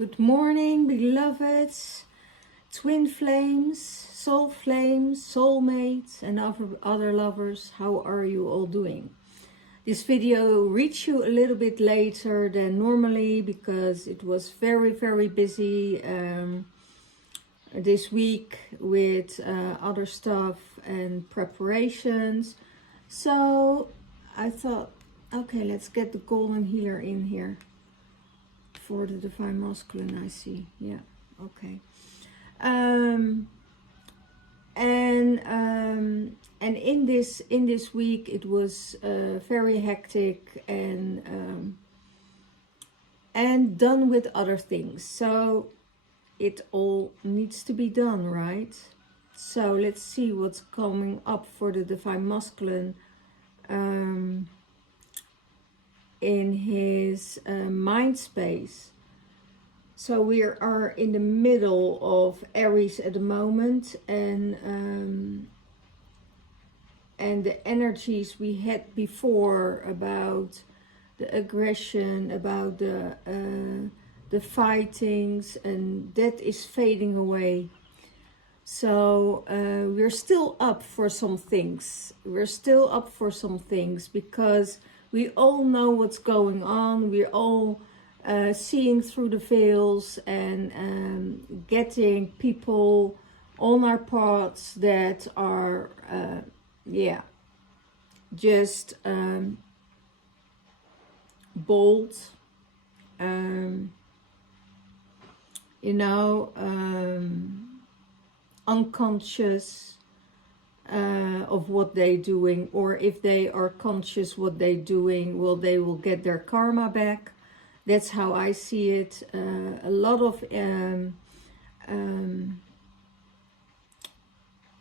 Good morning, beloveds, twin flames, soul flames, soulmates, and other lovers. How are you all doing? This video reached you a little bit later than normally because it was very busy this week with other stuff and preparations. So I thought, okay, let's get the golden healer in here. For the divine masculine, I see. Yeah, okay. And in this week it was very hectic and done with other things. So it all needs to be done, right? So let's see what's coming up for the divine masculine in his mind space. So we are in the middle of Aries at the moment, and the energies we had before about the aggression, about the fightings, and that is fading away. So we're still up for some things. Because we all know what's going on. We're all seeing through the veils and getting people on our paths that are, just bold, unconscious of what they're doing, or if they are conscious what they're doing, well, they will get their karma back. That's how I see it. A lot of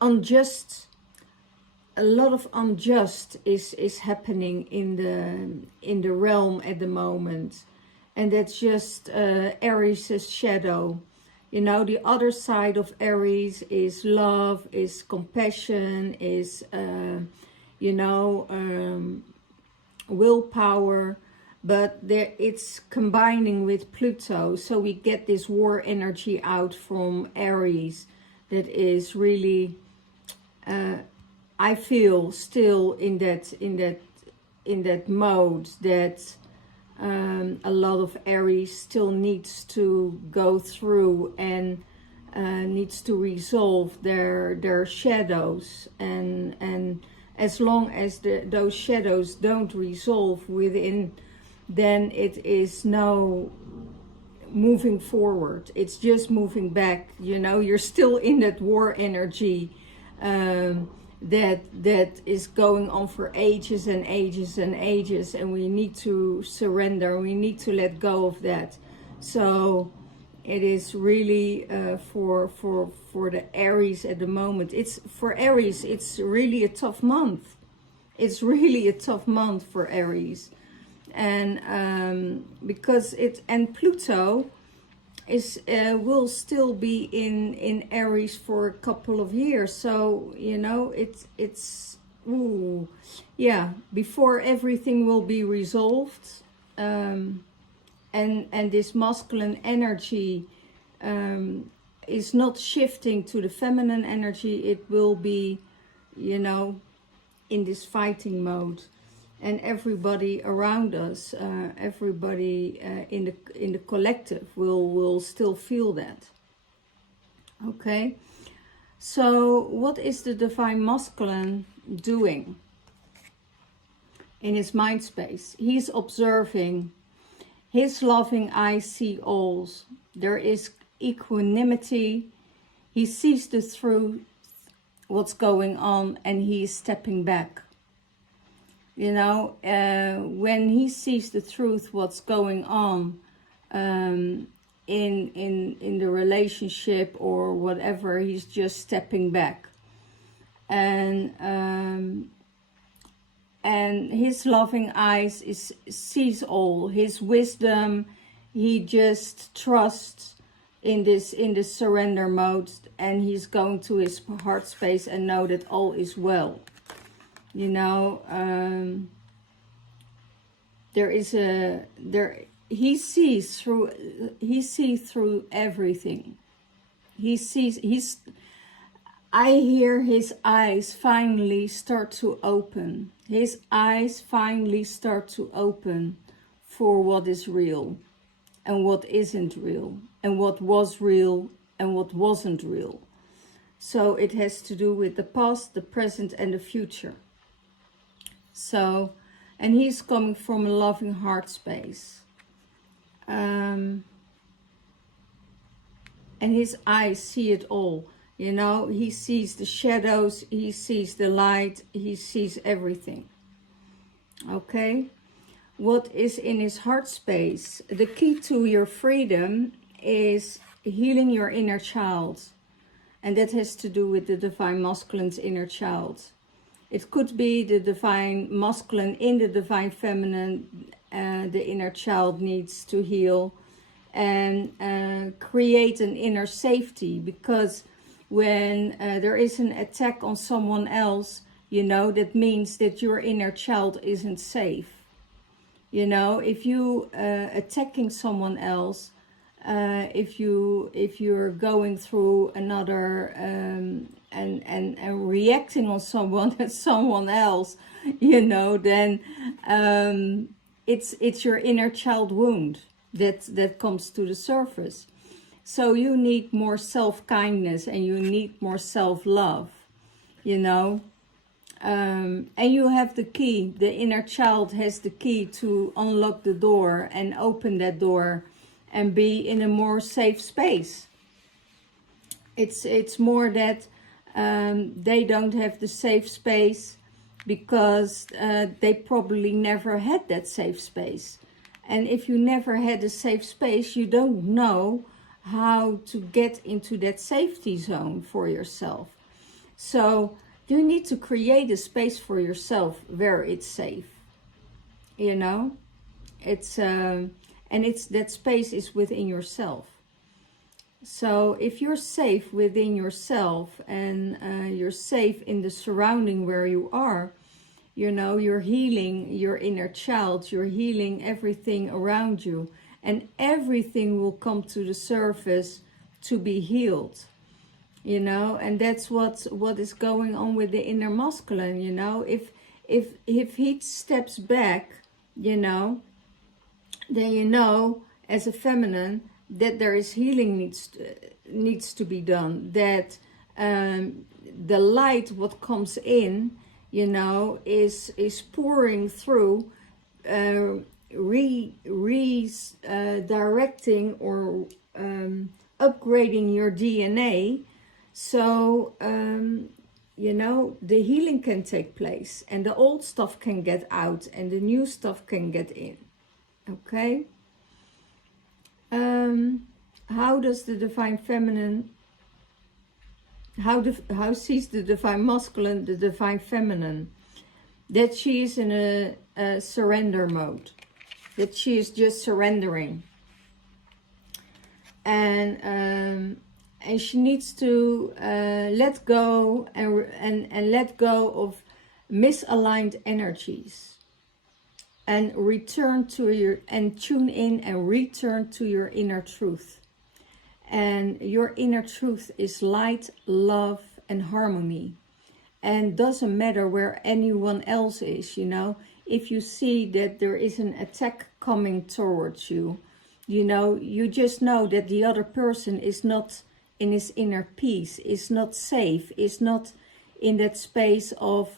unjust is happening in the realm at the moment, and that's just Aries' shadow. You know, the other side of Aries is love, is compassion, is, willpower. But there, it's combining with Pluto. So we get this war energy out from Aries that is really, I feel still in that mode that a lot of Aries still needs to go through and needs to resolve their shadows, and as long as those shadows don't resolve within, then it is no moving forward. It's just moving back. You know, you're still in that war energy that is going on for ages and ages and ages, and we need to surrender. We need to let go of that. So it is really for the Aries at the moment. It's for Aries. It's really a tough month. It's really a tough month for Aries, and because Pluto is will still be in Aries for a couple of years. So you know, it's before everything will be resolved, and this masculine energy is not shifting to the feminine energy. It will be, you know, in this fighting mode. And everybody around us, everybody in the collective will still feel that. Okay, so what is the divine masculine doing in his mind space? He's observing. His loving eyes see all. There is equanimity. He sees the truth, what's going on, and he is stepping back. You know, when he sees the truth, what's going on in the relationship or whatever, he's just stepping back. And his loving eyes sees all. His wisdom, he just trusts in this surrender mode, and he's going to his heart space and know that all is well. You know, there he sees through everything. I hear his eyes finally start to open. His eyes finally start to open for what is real and what isn't real, and what was real and what wasn't real. So it has to do with the past, the present, and the future. So, and he's coming from a loving heart space. And his eyes see it all. You know, he sees the shadows, he sees the light, he sees everything. Okay? What is in his heart space? The key to your freedom is healing your inner child. And that has to do with the divine masculine's inner child. It could be the divine masculine in the divine feminine. The inner child needs to heal and create an inner safety, because when there is an attack on someone else, you know, that means that your inner child isn't safe. You know, if you attacking someone else, if you're going through another and reacting on someone else, you know, then it's your inner child wound that comes to the surface. So you need more self-kindness and you need more self-love, you know. And you have the key. The inner child has the key to unlock the door and open that door and be in a more safe space. It's more that they don't have the safe space because they probably never had that safe space. And if you never had a safe space, you don't know how to get into that safety zone for yourself. So you need to create a space for yourself where it's safe. You know, that space is within yourself. So if you're safe within yourself and you're safe in the surrounding where you are, you know, you're healing your inner child, you're healing everything around you, and everything will come to the surface to be healed. You know, and that's what is going on with the inner masculine. You know, if he steps back, you know, then you know as a feminine that there is healing needs to be done. That the light, what comes in, you know, is pouring through, redirecting or upgrading your DNA. So, you know, the healing can take place and the old stuff can get out and the new stuff can get in. Okay? How does the divine feminine, how sees the divine masculine the divine feminine? That she is in a surrender mode. That she is just surrendering. And she needs to let go and let go of misaligned energies and return to your, and tune in and return to your inner truth. And your inner truth is light, love, and harmony. And doesn't matter where anyone else is, you know. If you see that there is an attack coming towards you, you know, you just know that the other person is not in his inner peace, is not safe, is not in that space of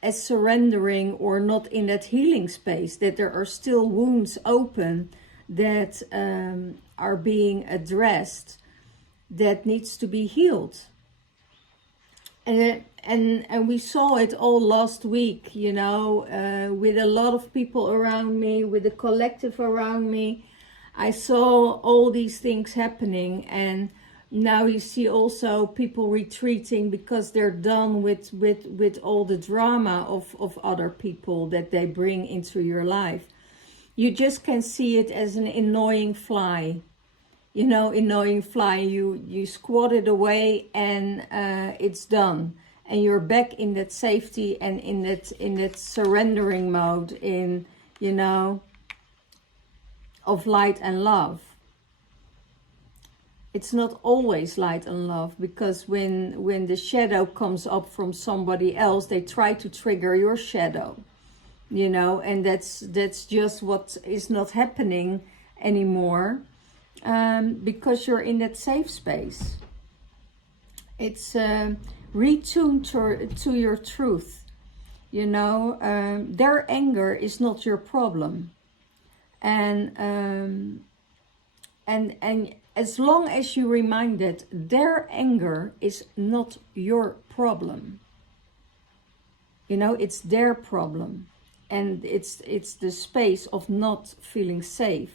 as surrendering, or not in that healing space, that there are still wounds open that are being addressed, that needs to be healed. And we saw it all last week, you know, with a lot of people around me, with the collective around me. I saw all these things happening, and now you see also people retreating because they're done with all the drama of other people that they bring into your life. You just can see it as an annoying fly. You know, annoying fly, you squat it away and it's done. And you're back in that safety and in that surrendering mode, in you know, of light and love. It's not always light and love, because when the shadow comes up from somebody else, they try to trigger your shadow, you know, and that's just what is not happening anymore, because you're in that safe space. It's retuned to your truth, you know. Their anger is not your problem, and as long as you remind that their anger is not your problem, you know, it's their problem, and it's the space of not feeling safe,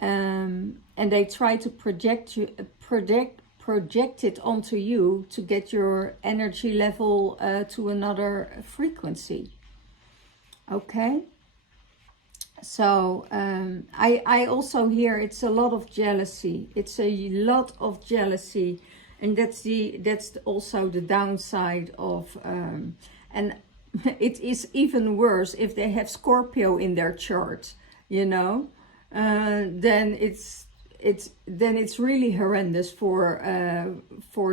and they try to project it onto you to get your energy level to another frequency. Okay. So I also hear it's a lot of jealousy. It's a lot of jealousy, and that's also the downside of and it is even worse if they have Scorpio in their chart, you know. Then it's really horrendous for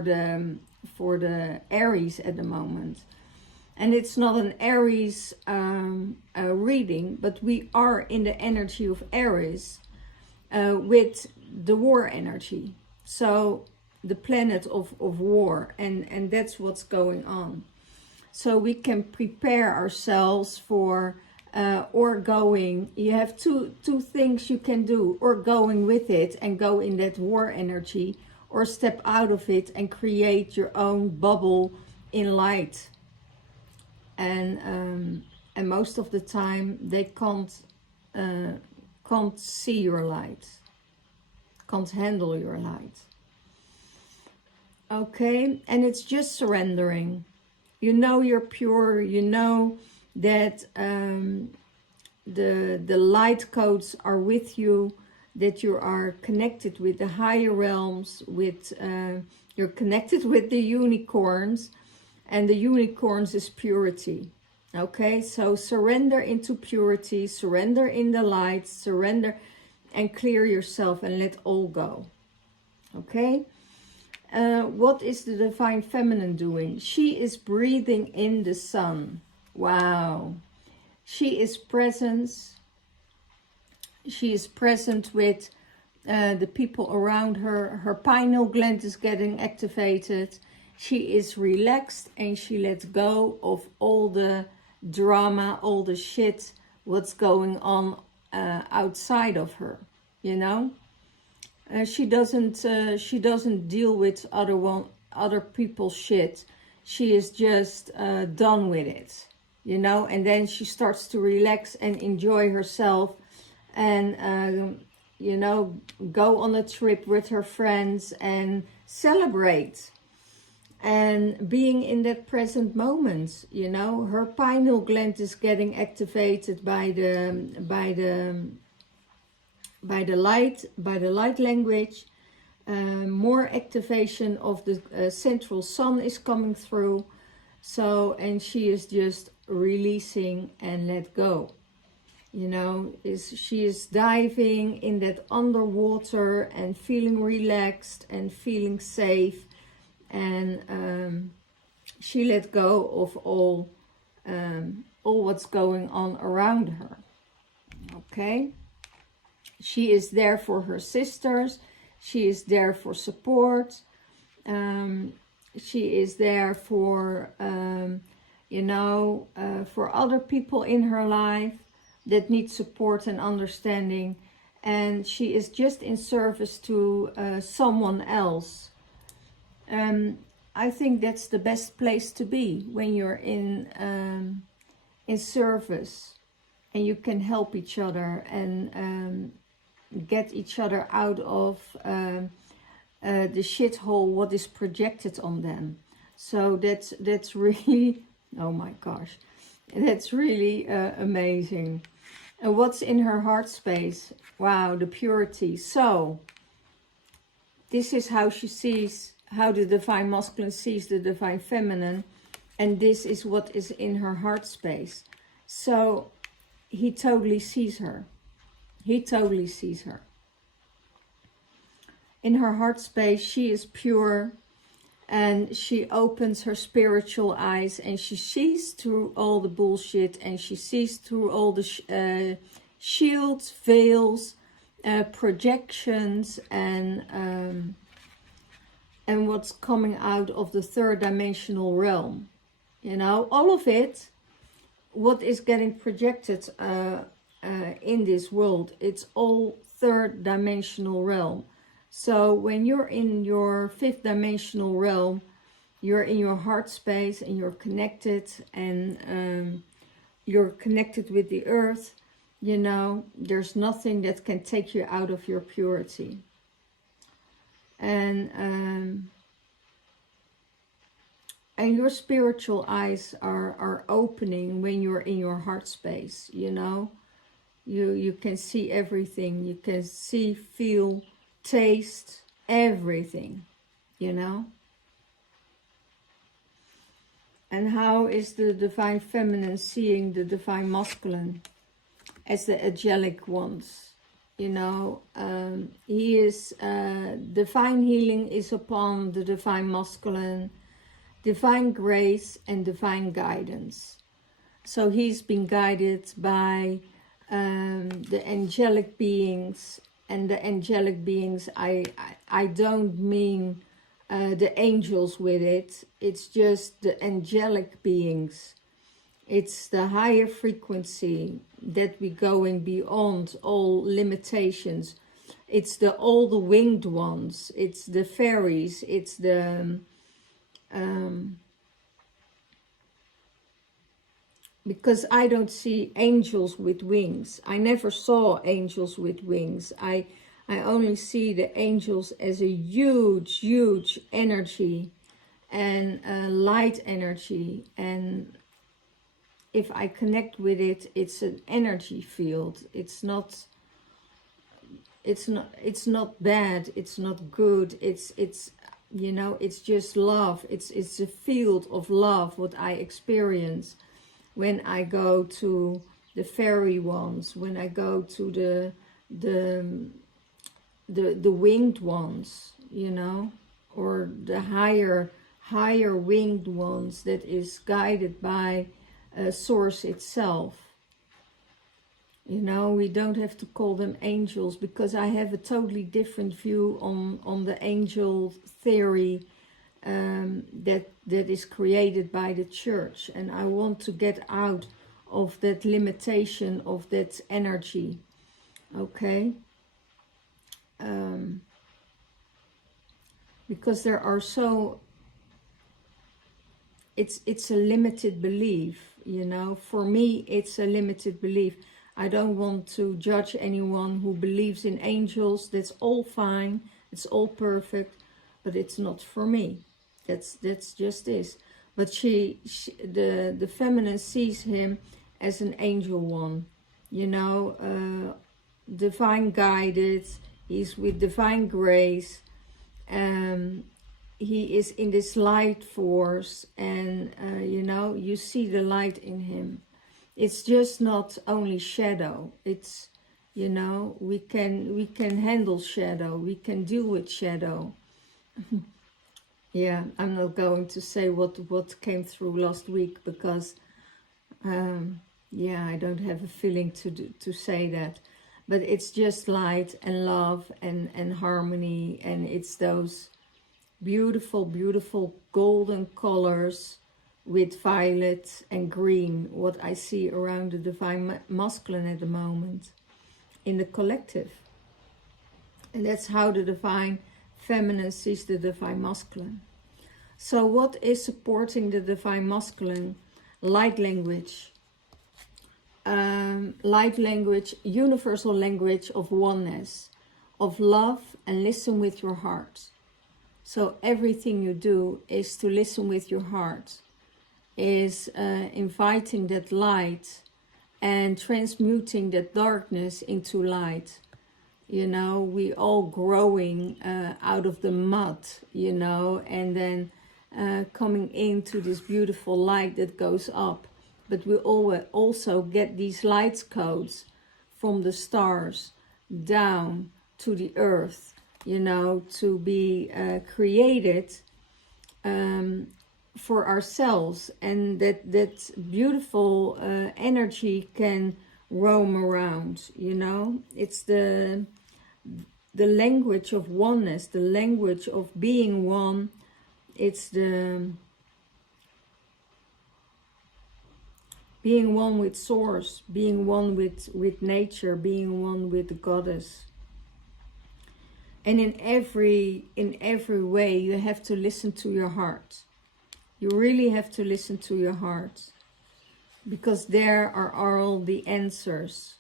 the Aries at the moment. And it's not an Aries reading, but we are in the energy of Aries with the war energy. So the planet of war, and that's what's going on. So we can prepare ourselves for or going. You have two things you can do: or going with it and go in that war energy, or step out of it and create your own bubble in light. And most of the time they can't see your light, can't handle your light. Okay, and it's just surrendering. You know you're pure. You know that the light codes are with you, that you are connected with the higher realms, with you're connected with the unicorns. And the unicorns is purity. Okay, so surrender into purity, surrender in the light, surrender and clear yourself and let all go. Okay, what is the Divine Feminine doing? She is breathing in the sun. Wow. She is present. She is present with the people around her. Her pineal gland is getting activated. She is relaxed and she lets go of all the drama, all the shit, what's going on outside of her, you know. She doesn't deal with other people's shit. She is just done with it, you know. And then she starts to relax and enjoy herself, and you know, go on a trip with her friends and celebrate. And being in that present moment, you know, her pineal gland is getting activated by the light language. More activation of the central sun is coming through. So, and she is just releasing and let go. You know, she is diving in that underwater and feeling relaxed and feeling safe. And she let go of all what's going on around her. Okay, she is there for her sisters. She is there for support. She is there for you know, for other people in her life that need support and understanding. And she is just in service to someone else. I think that's the best place to be, when you're in service and you can help each other and get each other out of the shithole what is projected on them. So that's really, oh my gosh, that's really amazing. And what's in her heart space? Wow, the purity. So this is how she sees, how the Divine Masculine sees the Divine Feminine, and this is what is in her heart space. So he totally sees her. He totally sees her. In her heart space, she is pure, and she opens her spiritual eyes, and she sees through all the bullshit, and she sees through all the shields, veils, projections, and what's coming out of the third dimensional realm. You know, all of it, what is getting projected in this world, it's all third dimensional realm. So when you're in your fifth dimensional realm, you're in your heart space and you're connected, and you're connected with the earth. You know, there's nothing that can take you out of your purity. And your spiritual eyes are opening when you're in your heart space, you know. You can see everything. You can see, feel, taste, everything, you know. And how is the divine feminine seeing the divine masculine as the angelic ones? You know, he is, divine healing is upon the divine masculine, divine grace and divine guidance. So he's been guided by the angelic beings, and the angelic beings, I don't mean the angels with it. It's just the angelic beings. It's the higher frequency that we're going beyond all limitations. It's all the winged ones. It's the fairies. It's the because I don't see angels with wings. I never saw angels with wings. I only see the angels as a huge, huge energy, and light energy. And if I connect with it, it's an energy field. It's not bad. It's not good. It's you know, it's just love. It's a field of love, what I experience when I go to the fairy ones, when I go to the winged ones, you know, or the higher winged ones that is guided by source itself. You know, we don't have to call them angels, because I have a totally different view on the angel theory that is created by the church. And I want to get out of that limitation of that energy. Okay? Because there are so... It's a limited belief, you know. For me, it's a limited belief. I don't want to judge anyone who believes in angels. That's all fine. It's all perfect. But it's not for me. That's just this. But the feminine sees him as an angel one. You know, divine guided. He's with divine grace. He is in this light force. And, you know, you see the light in him. It's just not only shadow. It's, you know, we can handle shadow. We can deal with shadow. Yeah, I'm not going to say what came through last week, because yeah, I don't have a feeling to say that. But it's just light and love and harmony, and it's those beautiful, beautiful golden colors with violet and green, what I see around the divine masculine at the moment in the collective. And that's how the divine feminine sees the divine masculine. So what is supporting the divine masculine? Light language. Light language, universal language of oneness, of love, and listen with your heart. So everything you do is to listen with your heart, is inviting that light and transmuting that darkness into light. You know, we all growing out of the mud, you know, and then coming into this beautiful light that goes up. but we always also get these light codes from the stars down to the earth, you know, to be created for ourselves, and that beautiful energy can roam around, you know. It's the language of oneness, the language of being one. It's the being one with source, being one with nature, being one with the goddess. And in every way you have to listen to your heart. You really have to listen to your heart, because there are all the answers.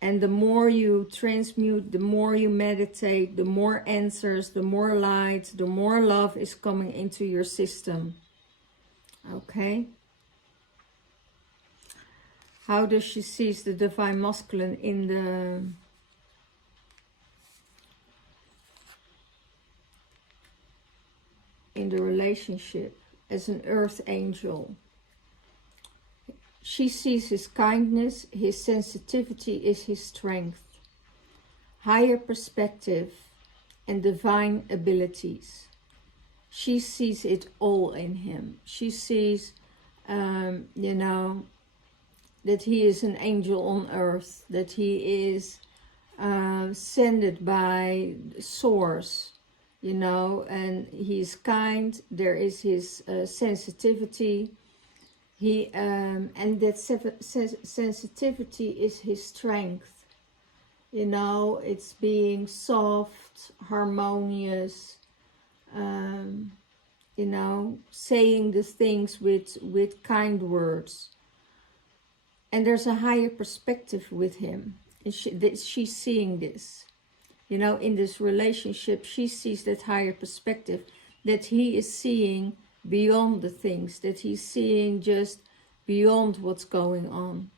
And the more you transmute, the more you meditate, the more answers, the more light, the more love is coming into your system. Okay? How does she seize the divine masculine in the relationship as an earth angel? She sees his kindness, his sensitivity is his strength, higher perspective, and divine abilities. She sees it all in him. She sees, you know, that he is an angel on earth, that he is sent by source, you know, and he is kind. There is his sensitivity. He and that sensitivity is his strength. You know, it's being soft, harmonious, you know, saying the things with kind words. And there's a higher perspective with him. And she's seeing this. You know, in this relationship, she sees that higher perspective, that he is seeing beyond the things, that he's seeing just beyond what's going on.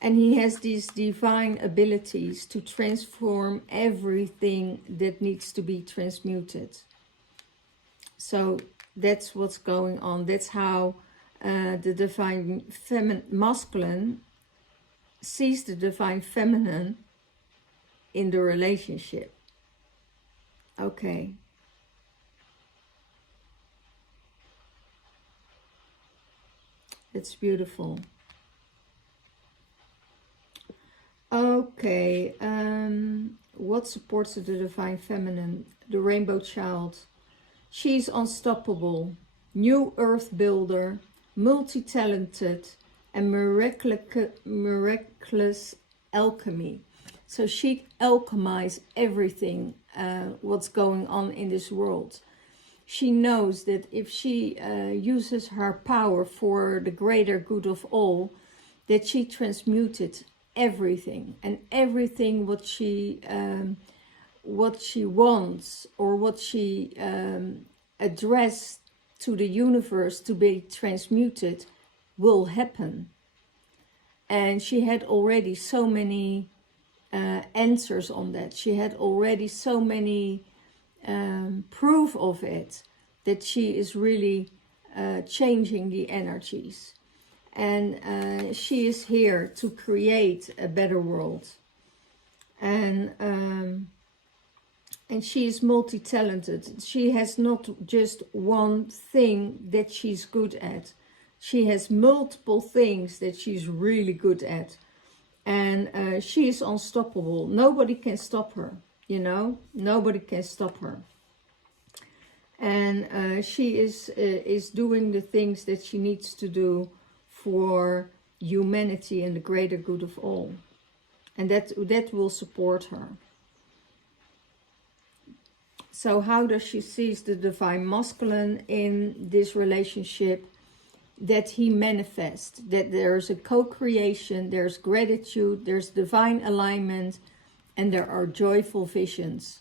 And he has these divine abilities to transform everything that needs to be transmuted. So that's what's going on. That's how the divine masculine sees the divine feminine in the relationship. Okay. It's beautiful. Okay. What supports the divine feminine? The rainbow child. She's unstoppable. New earth builder. Multi-talented. And miraculous alchemy. So she alchemizes everything what's going on in this world. She knows that if she uses her power for the greater good of all, that she transmuted everything, and everything what she wants, or what she addressed to the universe to be transmuted, will happen. And she had already so many answers on that. She had already so many proof of it, that she is really changing the energies. And she is here to create a better world. And she is multi-talented. She has not just one thing that she's good at. She has multiple things that she's really good at. And she is unstoppable. Nobody can stop her, you know. Nobody can stop her. And she is doing the things that she needs to do for humanity and the greater good of all. And that will support her. So how does she seize the divine masculine in this relationship? That he manifests, that there's a co-creation, there's gratitude, there's divine alignment, and there are joyful visions.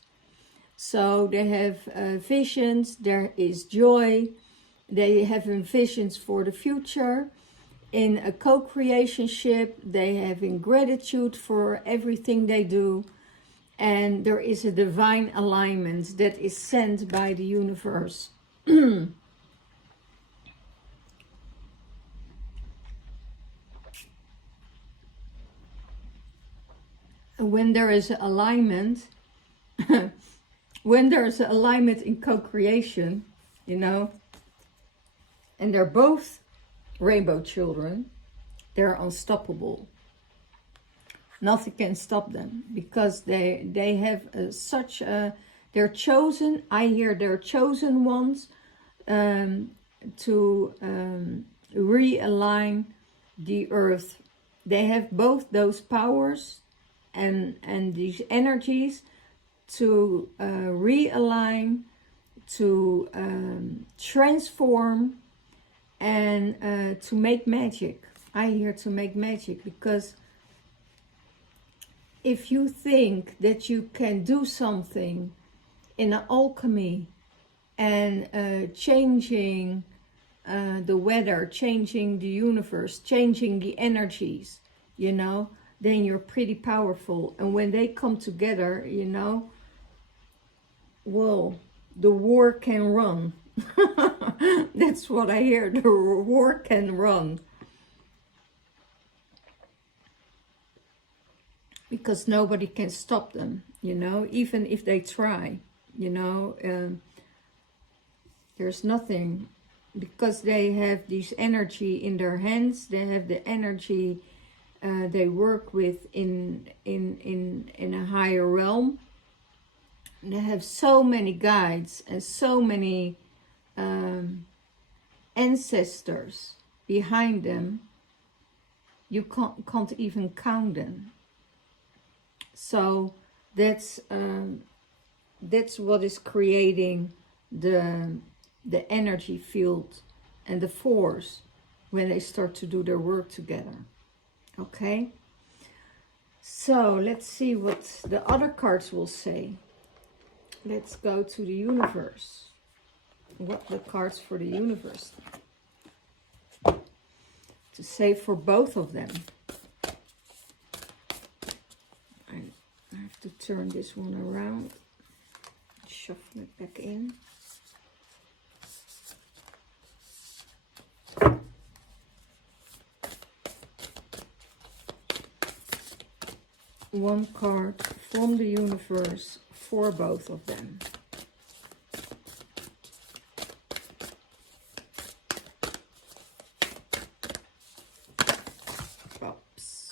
So they have visions, there is joy, they have visions for the future. In a co-creationship, they have in gratitude for everything they do. And there is a divine alignment that is sent by the universe. when there is alignment, when there's alignment in co-creation, you know, and they're both rainbow children, they're unstoppable. Nothing can stop them, because they have such a, they're chosen. I hear they're chosen ones to realign the earth. They have both those powers and these energies to realign, to transform, and to make magic. I hear to make magic, because if you think that you can do something in an alchemy and changing the weather, changing the universe, changing the energies, you know, then you're pretty powerful. And when they come together, you know, well, the war can run. That's what I hear, the war can run. Because nobody can stop them, you know, even if they try, you know. There's nothing, because they have this energy in their hands. They have the energy they work with in a higher realm. And they have so many guides and so many ancestors behind them. You can't even count them. So that's what is creating the energy field and the force when they start to do their work together. Okay, so let's see what the other cards will say. Let's go to the universe. What the cards for the universe to say for both of them. I have to turn this one around, shuffle it back in. One card from the universe for both of them. Oops.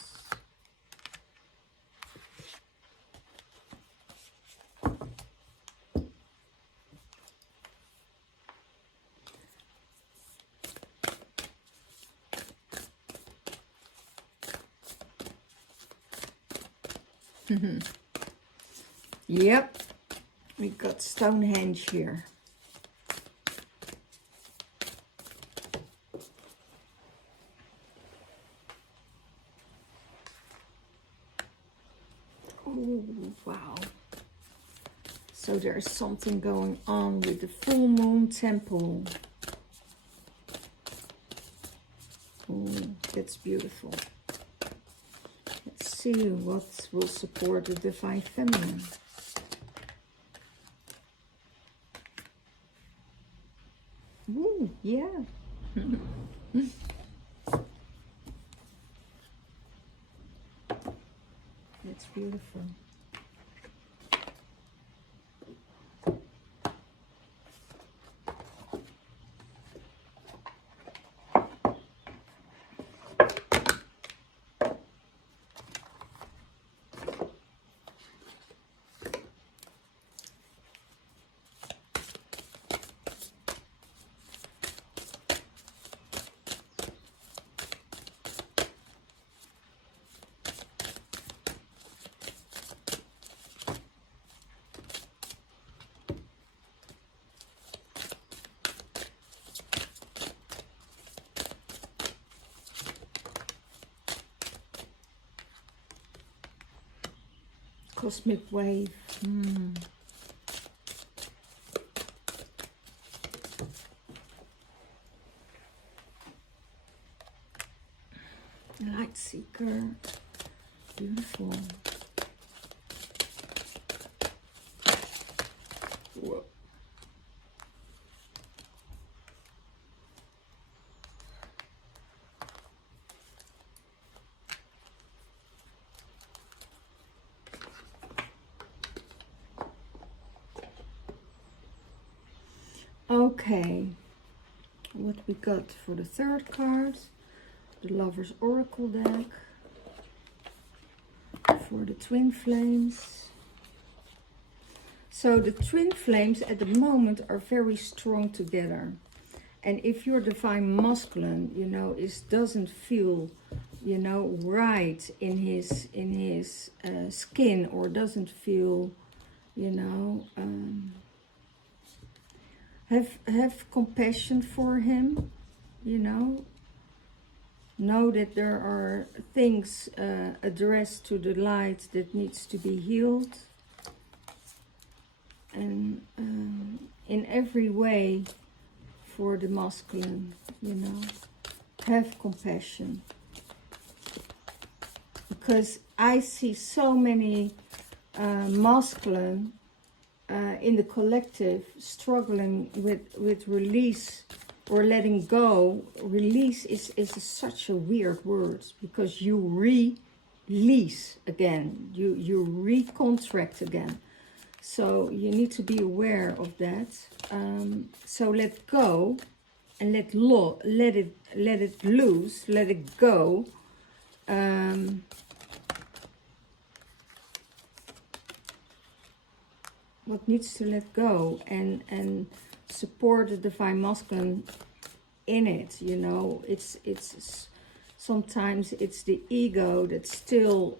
Yep, we got Stonehenge here. Oh, wow. So there's something going on with the full moon temple. Oh, that's beautiful. Let's see what will support the divine feminine. Ooh, yeah. That's beautiful. Cosmic wave. Light seeker. Beautiful. Whoa. Okay, what we got for the third card, the Lover's Oracle deck, for the twin flames. So the twin flames at the moment are very strong together. And if your divine masculine, you know, doesn't feel, you know, right in his skin, or doesn't feel, you know, have compassion for him, you know that there are things addressed to the light that needs to be healed, and in every way for the masculine, you know, have compassion, because I see so many masculine in the collective struggling with release or letting go. Release is such a weird word, because you release again, you recontract again. So you need to be aware of that. So let go and let it loose, let it go. What needs to let go, and support the divine masculine in it, you know. It's sometimes it's the ego that still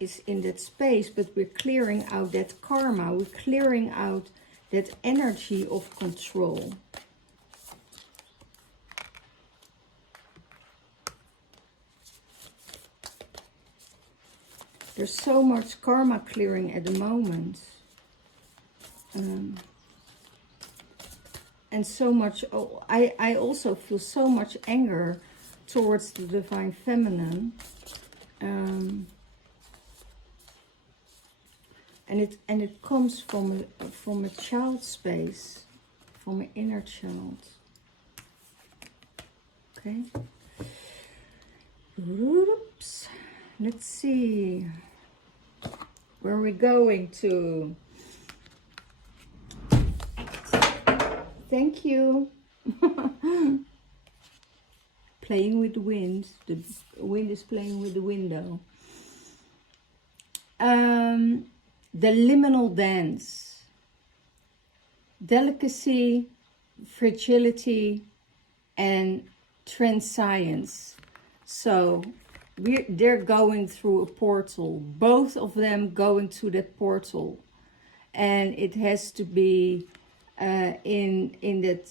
is in that space, but we're clearing out that karma, we're clearing out that energy of control. There's so much karma clearing at the moment. And so much, I also feel so much anger towards the divine feminine. And it comes from a child space, from an inner child. Okay. Oops. Let's see where we're going to. Thank you. Playing with the wind. The wind is playing with the window. The liminal dance. Delicacy, fragility, and transience. So they're going through a portal. Both of them going to that portal. And it has to be in that,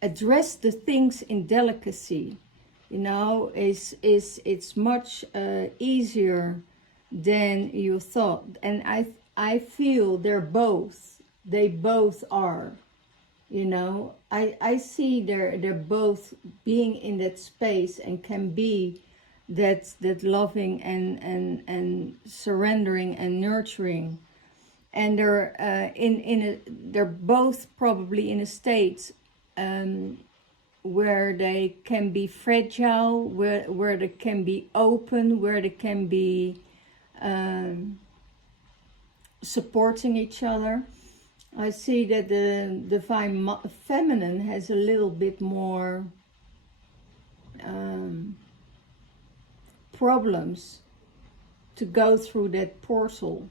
address the things in delicacy, you know. It's much easier than you thought. And I feel they both are, you know. I see they're both being in that space and can be that loving and surrendering and nurturing. And they're they're both probably in a state where they can be fragile, where they can be open, where they can be supporting each other. I see that the divine feminine has a little bit more problems to go through that portal.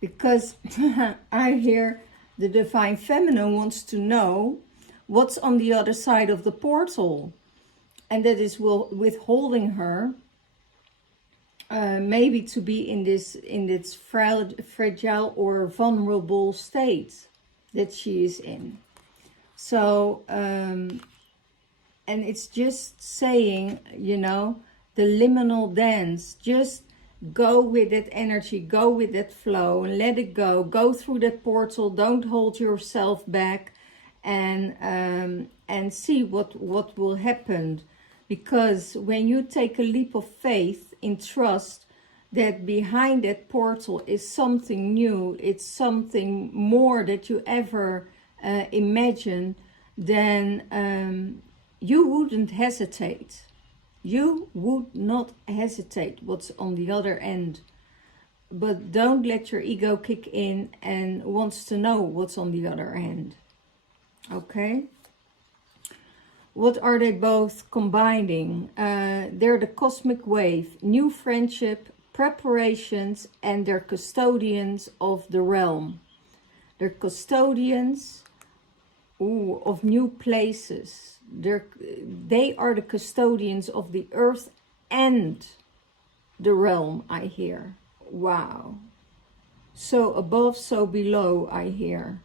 Because I hear the divine feminine wants to know what's on the other side of the portal, and that is withholding her maybe to be in this fragile or vulnerable state that she is in. So and it's just saying, you know, the liminal dance, just go with that energy, go with that flow, and let it go through that portal. Don't hold yourself back, and see what will happen. Because when you take a leap of faith in trust that behind that portal is something new, it's something more that you ever imagine, then you wouldn't hesitate. You would not hesitate what's on the other end. but don't let your ego kick in and wants to know what's on the other end. Okay? What are they both combining? They're the cosmic wave, new friendship, preparations, and they're custodians of the realm. They're custodians of new places. They are the custodians of the earth and the realm, I hear. Wow. So above, so below, I hear.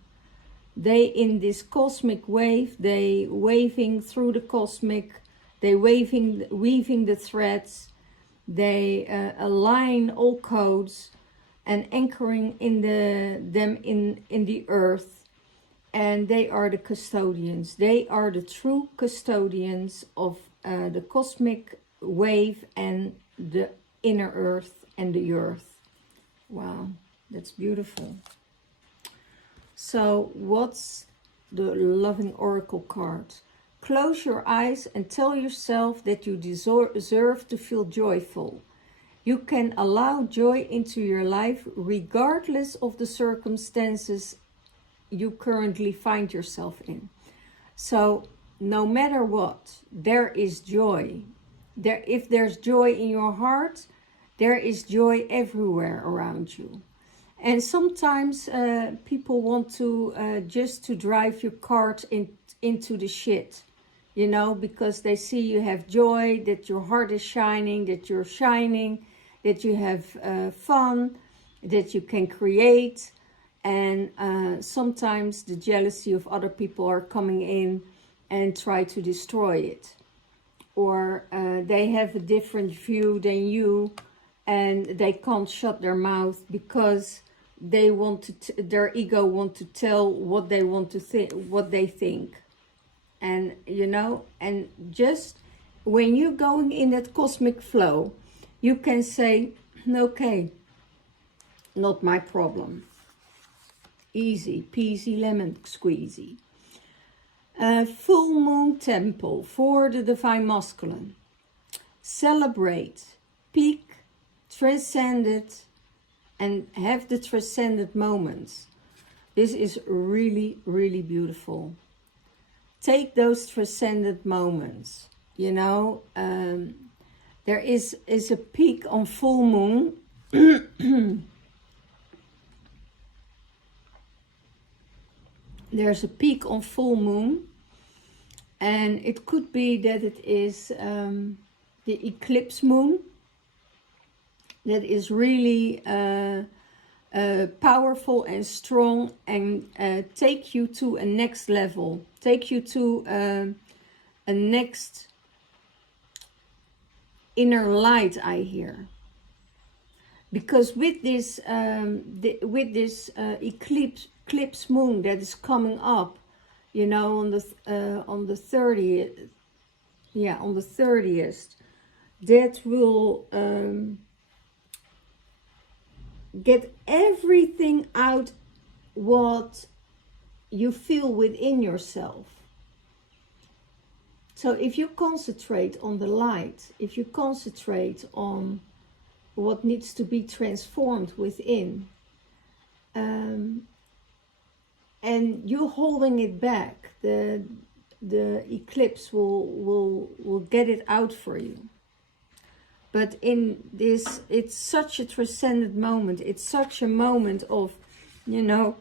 They, in this cosmic wave, they waving through the cosmic, they weaving the threads, they align all codes and anchoring in them in the earth, and they are the custodians. They are the true custodians of the cosmic wave and the inner earth and the earth. Wow, that's beautiful. So what's the loving oracle card? Close your eyes and tell yourself that you deserve to feel joyful. You can allow joy into your life regardless of the circumstances you currently find yourself in. So no matter what, there is joy. If there's joy in your heart, there is joy everywhere around you. And sometimes people want to just to drive your cart into the shit, you know, because they see you have joy, that your heart is shining, that you're shining, that you have fun, that you can create. And sometimes the jealousy of other people are coming in and try to destroy it. Or they have a different view than you and they can't shut their mouth because they want to their ego want to tell what they want to think, what they think. And you know, and just when you're going in that cosmic flow, you can say, okay, not my problem. Easy peasy lemon squeezy. Full moon temple for the divine masculine. Celebrate, peak, transcended, and have the transcendent moments. This is really, really beautiful. Take those transcendent moments. You know, there is a peak on full moon. There's a peak on full moon. And it could be that it is the eclipse moon. That is really powerful and strong and take you to a next level. Take you to a next inner light, I hear. Because with this eclipse moon that is coming up, you know, on the 30th, yeah, on the 30th, that will get everything out what you feel within yourself. So if you concentrate on the light, if you concentrate on what needs to be transformed within, and you holding it back, the eclipse will get it out for you. But in this, it's such a transcendent moment. It's such a moment of, you know,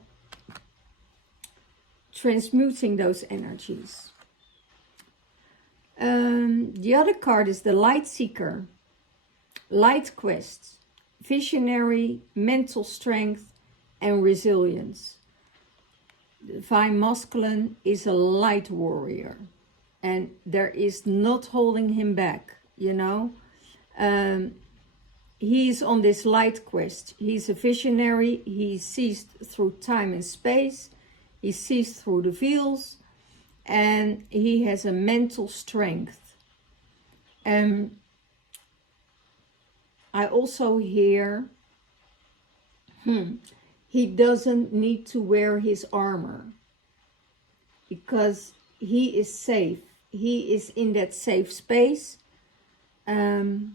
transmuting those energies. The other card is the Light Seeker, Light Quest, Visionary, Mental Strength, and Resilience. The Divine Masculine is a light warrior, and there is not holding him back, you know. He's on this light quest. He's a visionary. He sees through time and space. He sees through the veils. And he has a mental strength. I also hear he doesn't need to wear his armor because he is safe. He is in that safe space. And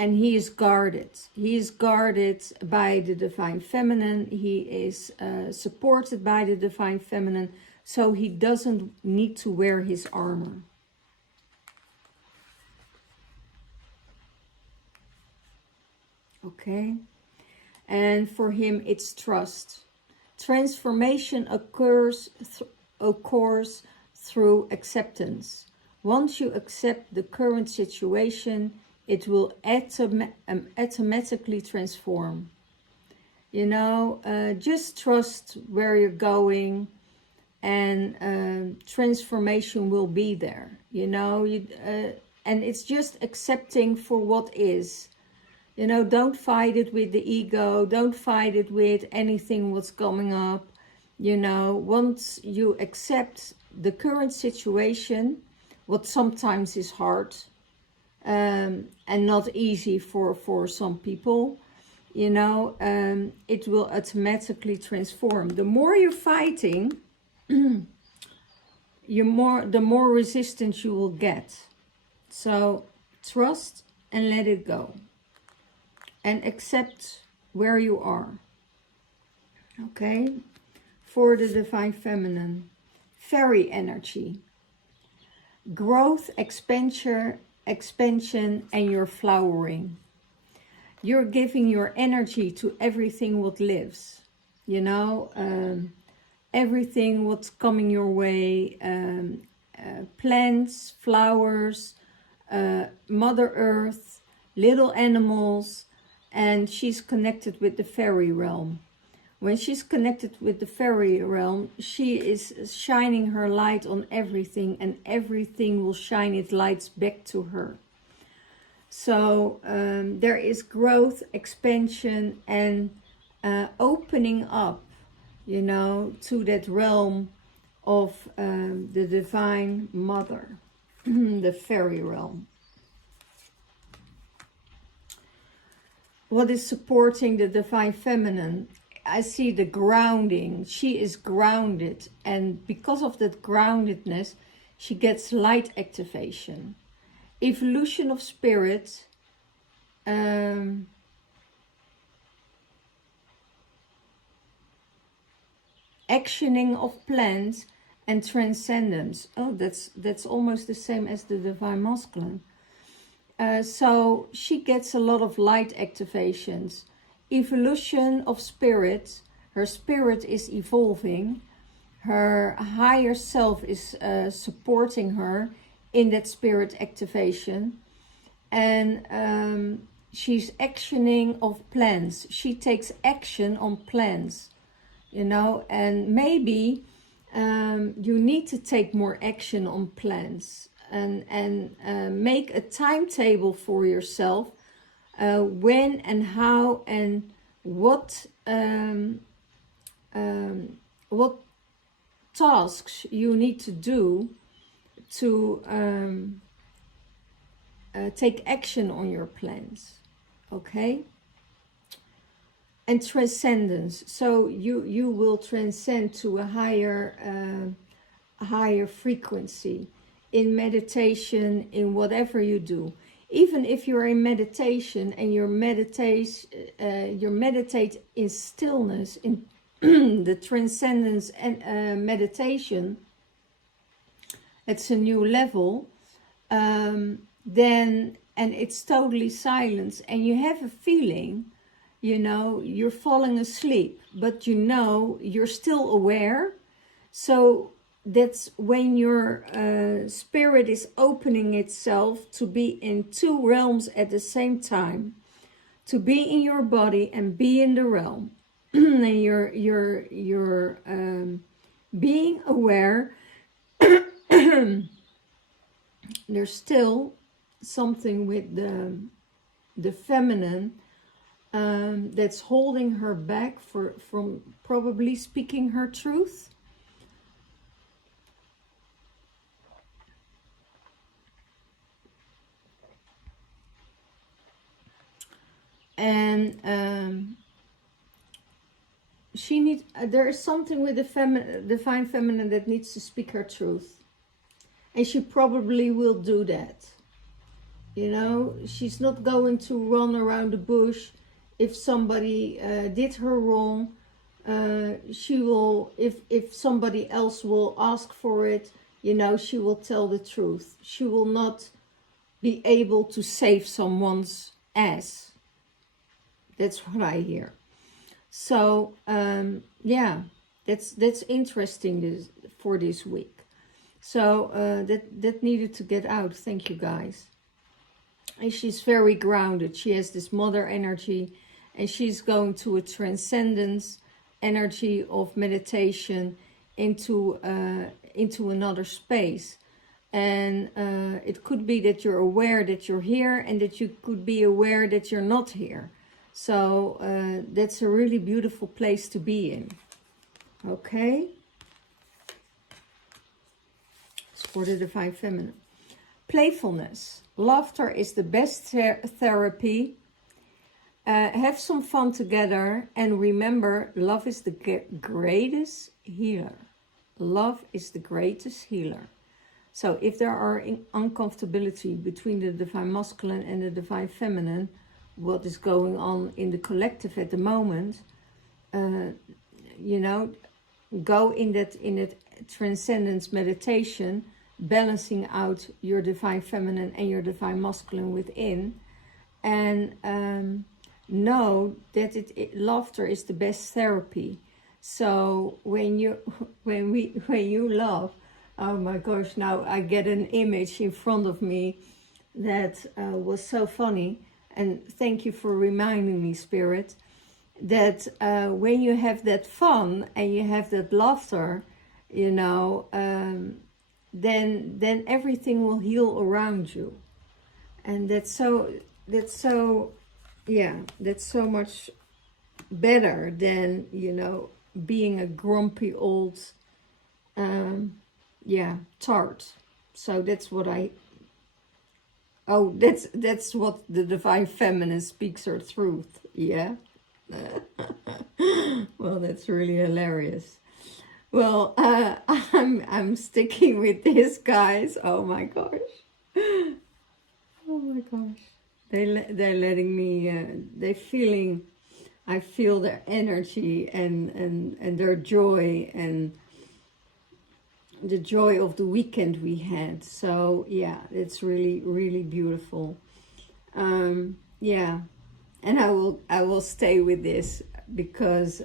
and he is guarded. He is guarded by the divine feminine. He is supported by the divine feminine, so he doesn't need to wear his armor. Okay, and for him it's trust. Transformation occurs through acceptance. Once you accept the current situation, it will automatically transform. You know, just trust where you're going, and transformation will be there. You know, and it's just accepting for what is. You know, don't fight it with the ego. Don't fight it with anything what's coming up. You know, once you accept the current situation, what sometimes is hard and not easy for some people, you know, it will automatically transform. The more you're fighting, the more resistance you will get. So trust and let it go. And accept where you are. Okay? For the divine feminine. Fairy energy. Growth, expansion, and your flowering. You're giving your energy to everything what lives. You know, everything what's coming your way. Plants, flowers, Mother Earth, little animals. And she's connected with the fairy realm. When she's connected with the fairy realm, she is shining her light on everything, and everything will shine its lights back to her. So there is growth, expansion, and opening up, you know, to that realm of the divine mother, the fairy realm. What is supporting the divine feminine? I see the grounding. She is grounded, and because of that groundedness, she gets light activation. Evolution of spirit, actioning of plans, and transcendence. Oh, that's almost the same as the divine masculine. So she gets a lot of light activations. Evolution of spirit. Her spirit is evolving. Her higher self is supporting her in that spirit activation. And she's actioning of plans. She takes action on plans, you know, and maybe you need to take more action on plans. And make a timetable for yourself, when and how and what tasks you need to do to take action on your plans. Okay? And transcendence. So you will transcend to a higher frequency. In meditation, in whatever you do. Even if you're in meditation and you meditate in stillness, in the transcendence and meditation, it's a new level, then, and it's totally silence, and you have a feeling, you know, you're falling asleep, but you know, you're still aware. So that's when your spirit is opening itself to be in two realms at the same time, to be in your body and be in the realm. And you're being aware. There's still something with the feminine that's holding her back from probably speaking her truth. And she needs. There is something with the divine feminine that needs to speak her truth, and she probably will do that. You know, she's not going to run around the bush. If somebody did her wrong, she will, if somebody else will ask for it, you know, she will tell the truth. She will not be able to save someone's ass. That's what I hear. So yeah, that's interesting for this week. So that needed to get out. Thank you, guys. And she's very grounded. She has this mother energy, and she's going to a transcendence energy of meditation into another space. And it could be that you're aware that you're here, and that you could be aware that you're not here. So that's a really beautiful place to be in. Okay? It's for the Divine Feminine. Playfulness. Laughter is the best therapy. Have some fun together, and remember, love is the greatest healer. Love is the greatest healer. So if there are uncomfortability between the Divine Masculine and the Divine Feminine, what is going on in the collective at the moment, you know, go in that transcendence meditation, balancing out your Divine Feminine and your Divine Masculine within, and know that laughter is the best therapy. So when you laugh, oh my gosh, now I get an image in front of me that was so funny. And thank you for reminding me, Spirit, that when you have that fun and you have that laughter, you know, then everything will heal around you. And that's so much better than, you know, being a grumpy old tart. So that's what that's what the Divine Feminine speaks her truth. Yeah. Well, that's really hilarious. Well, I'm sticking with this, guys. Oh my gosh. Oh my gosh. They're letting me. I feel their energy and their joy and the joy of the weekend we had. So yeah, it's really, really beautiful. Yeah, and I will stay with this because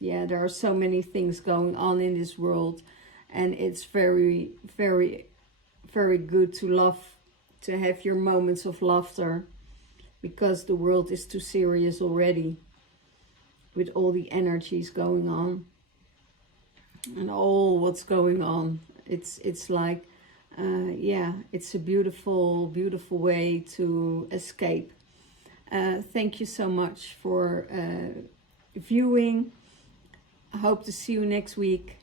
there are so many things going on in this world, and it's very, very, very good to have your moments of laughter, because the world is too serious already with all the energies going on. And all what's going on, it's like, it's a beautiful, beautiful way to escape. Thank you so much for viewing. I hope to see you next week.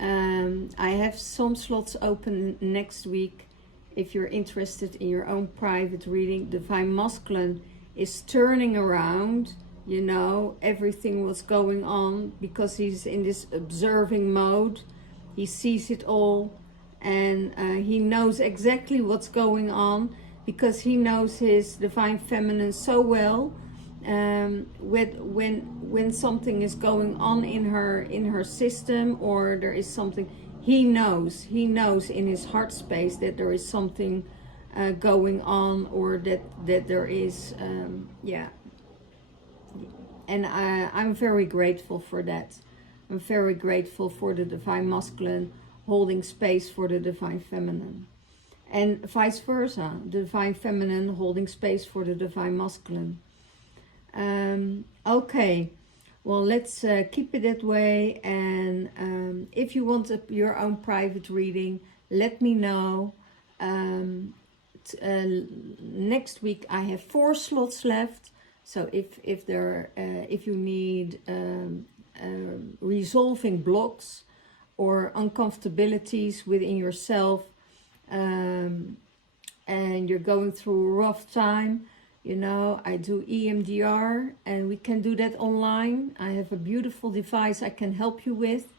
I have some slots open next week. If you're interested in your own private reading, Divine Masculine is turning around. You know, everything what's going on, because he's in this observing mode. He sees it all, and he knows exactly what's going on, because he knows his Divine Feminine so well. When something is going on in her system, or there is something, he knows in his heart space that there is something going on, or that there is And I'm very grateful for that. I'm very grateful for the Divine Masculine holding space for the Divine Feminine. And vice versa, the Divine Feminine holding space for the Divine Masculine. Okay, well, let's keep it that way. And if you want your own private reading, let me know. Next week I have 4 slots left. So if you need resolving blocks or uncomfortabilities within yourself, and you're going through a rough time, you know, I do EMDR, and we can do that online. I have a beautiful device I can help you with.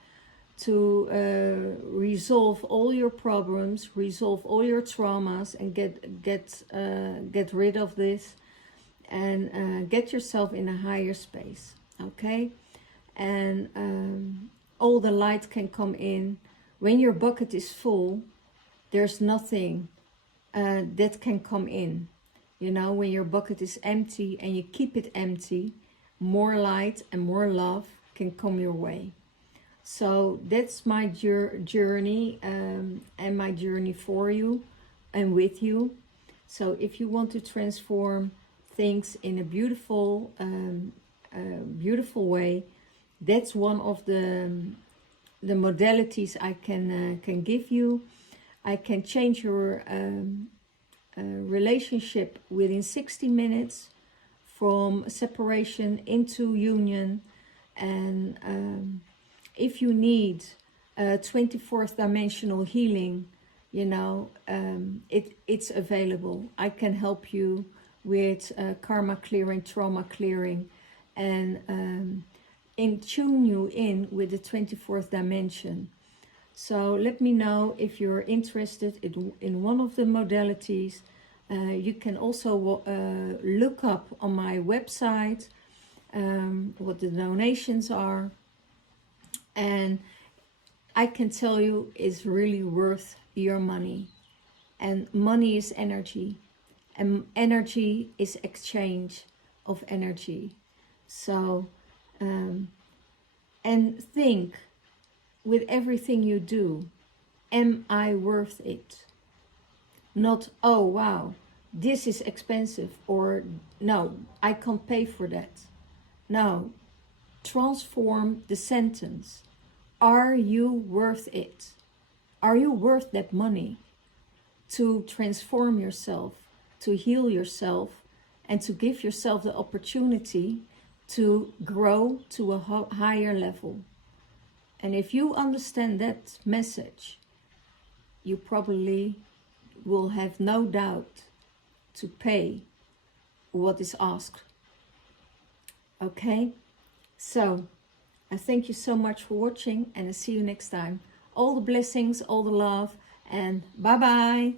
to resolve all your problems, resolve all your traumas, and get rid of this, and get yourself in a higher space. Okay, and all the light can come in. When your bucket is full, there's nothing that can come in. You know, when your bucket is empty and you keep it empty, more light and more love can come your way. So that's my journey, and my journey for you and with you. So if you want to transform things in a beautiful way, that's one of the modalities I can give you. I can change your relationship within 60 minutes from separation into union. And if you need 24th dimensional healing, you know, it's available. I can help you with karma clearing, trauma clearing, and tune you in with the 24th dimension. So let me know if you're interested in one of the modalities. You can also look up on my website what the donations are. And I can tell you it's really worth your money. And money is energy. And energy is exchange of energy. So, and think, with everything you do, am I worth it? Not, oh wow, this is expensive, or no, I can't pay for that. No, transform the sentence. Are you worth it? Are you worth that money to transform yourself, to heal yourself, and to give yourself the opportunity to grow to a higher level? And if you understand that message, you probably will have no doubt to pay what is asked. Okay? So, I thank you so much for watching, and I see you next time. All the blessings, all the love, and bye-bye.